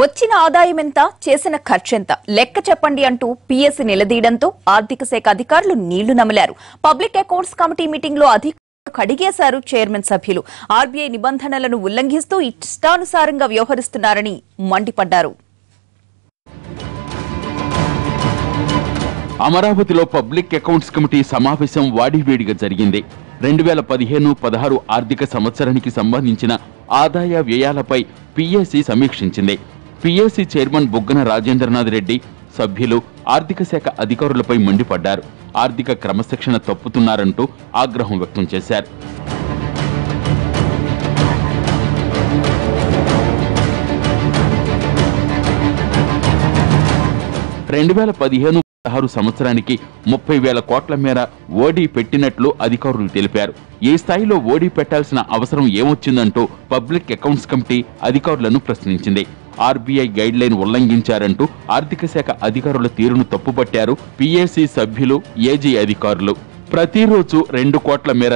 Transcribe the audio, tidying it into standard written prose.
వచ్చిన ఆదాయం ఎంత, చేసిన ఖర్చెంత లెక్క చెప్పండి అంటూ పీఎస్సీ నిలదీయడంతో ఆర్థిక శాఖ అధికారులు నీళ్లు నమిలారు. పబ్లిక్ అకౌంట్స్ కమిటీ మీటింగ్ లో అధికారులు కడిగేశారు చైర్మన్ సభ్యులు. ఆర్బీఐ నిబంధనలను ఉల్లంఘిస్తూ ఇష్టానుసారంగా వ్యవహరిస్తున్నారని మండిపడ్డారు. అమరావతిలో పబ్లిక్ అకౌంట్స్ కమిటీ సమావేశం వాడివేడిగా జరిగింది. 2015-16 ఆర్థిక సంవత్సరానికి సంబంధించిన ఆదాయ వ్యయాలపై PSC సమీక్షించింది. PSC chairman Buggana Rajendranath Reddy, సభ్యులు ఆర్థిక శాఖ అధికారులపై మండిపడ్డారు. ఆర్థిక క్రమశిక్షణ తప్పుతున్నారంటూ ఆగ్రహం వ్యక్తం చేశారు. సంవత్సరానికి 30,000 కోట్ల మేర ఓడీ పెట్టినట్లు అధికారులు తెలిపారు. ఏ స్థాయిలో ఓడీ పెట్టాల్సిన అవసరం ఏమొచ్చిందంటూ పబ్లిక్ అకౌంట్స్ కమిటీ అధికారులను ప్రశ్నించింది. ఆర్బీఐ గైడ్ లైన్ ఉల్లంఘించారంటూ ఆర్థిక శాఖ అధికారుల తీరును తప్పుపట్టారు పీఎస్సీ సభ్యులు, ఏజీ అధికారులు. ప్రతిరోజు 2 కోట్ల మేర